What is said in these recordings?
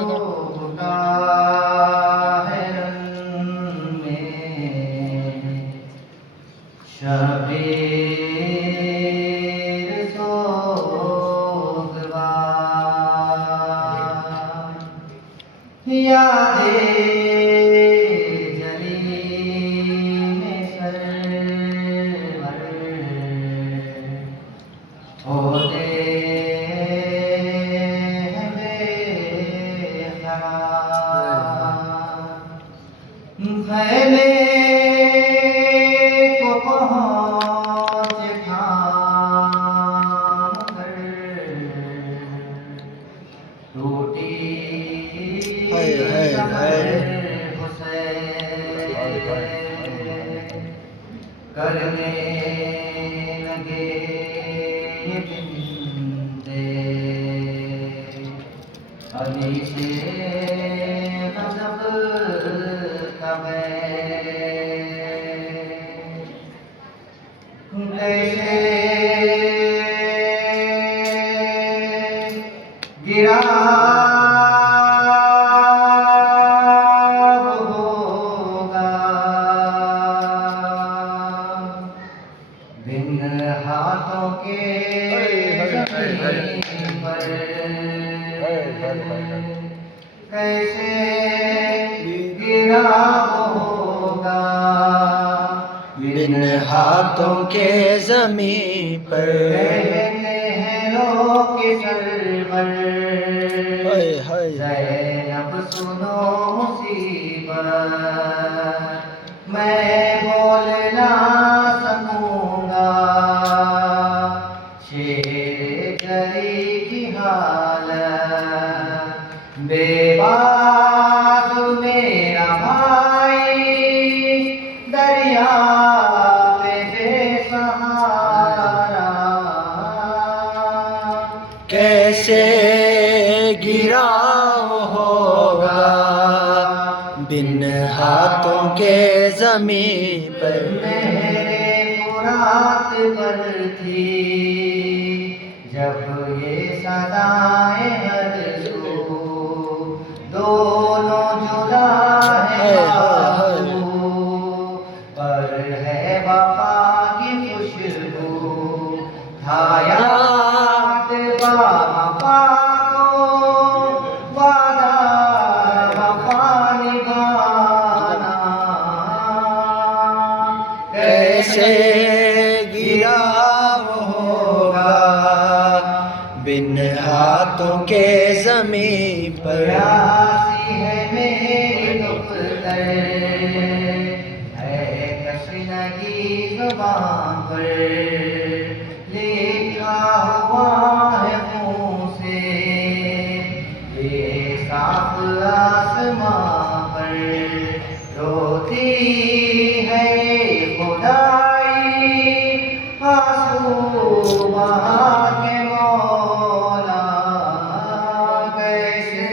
उठा है रंग में शबीर सोगवार यादें जली में सरवर होते हैं बेकरार फैले को पहुँच थाम कर टूटी कमर हुसैन करने लगे ये बिंदे अली से गज़ब का कैसे गिरा होगा बिन हाथों के ज़मीन पर कैसे गिरा होगा बिन हाथों के ज़मीन पर कहते हैं लोग के सरवर ज़ैनब सुनो मुसीबत मैं बोल ना सकूँगा शेर गरी की हालत बेबास मेरा भाई दरिया पे बेसहारा कैसे गिरा होगा बिन हाथों के ज़मीन पर मेरे फुरात पर थी जब ये सदाएं हर सू दोनों जुदा है बाबू पर है वफा की खुशबू था याद वफा को वादा वफा निभाना कैसे गिरा होगा बिन हाथों के ज़मीन पर प्यासी है मेरी दुख्तर है कश्मीरी ज़ुबान पर लिखा हुआ है मुँह से ये साफ आसमां पर रोती है खुदाई आंसू बहा के मौला कैसे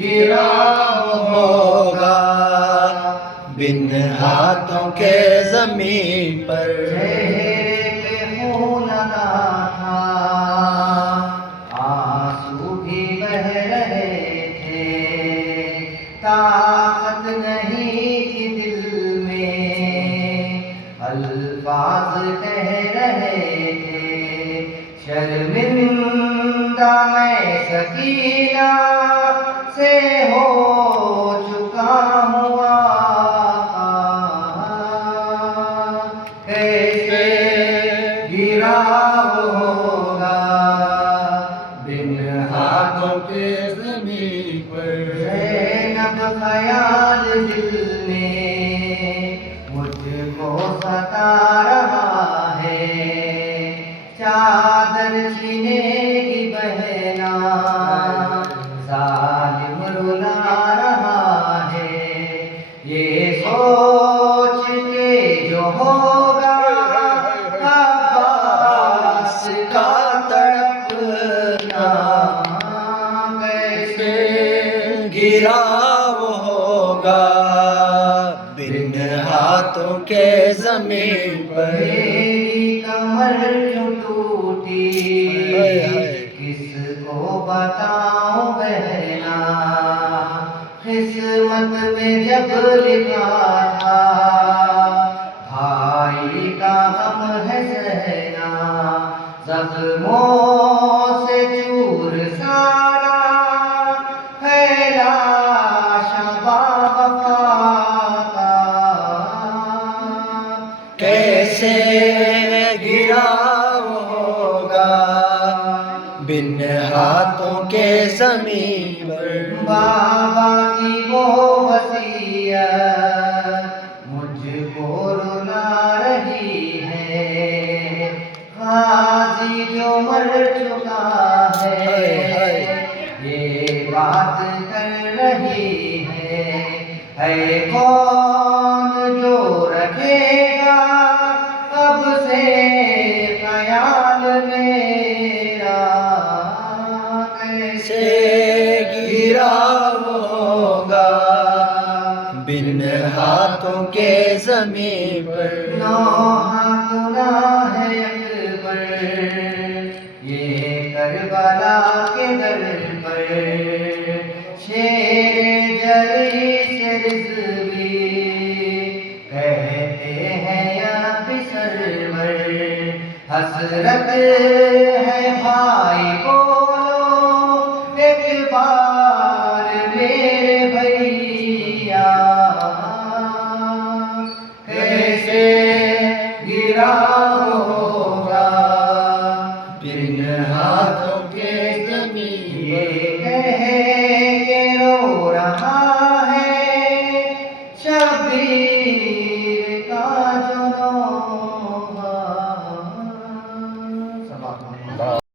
गिरा होगा बिन हाथों के ज़मीन पर चेहरे पे खून लगा था आंसू भी बह रहे थे ताकत नहीं थी दिल में अल्फाज कह रहे थे शर्मिंदा मैं सकीना से हो चुका हुआ कैसे गिरा होगा बिन हाथों के ज़मीन पर ज़ैनब ख्याल दिल में मुझको सता रहा है चादर छीनेगी बहना जालिम रुला रहा है ये सोच के जो होगा अब्बास का तड़पना कैसे गिरा होगा बिन हाथों के ज़मीन पर मेरी कमर क्यों टूटी किसको बताऊं बहना किस्मत में जब लिखा था भाई का हम है सहना, जख्मों से चूर सारा है लाशा बावफा का। कैसे गिरा होगा बिन हाथों के ज़मीन पर। बाबा की वो वसीयत मुझको रुला रही है, गाजी जो मर चुका है ये बात कर रही है कौन जो रखेगा अब से ख्याल मेरा। कैसे गिरा होगा बिन हाथों के ज़मीन पर। नौहा गुनाह है अकबर ये करबला के दर पर, शेरे जरी से रिज़वी कहते हैं या बिसरवर। हसरत है भाई बोलो एक बार मेरे भैया, कैसे गिरा होगा बिन हाथों के ज़मीन ये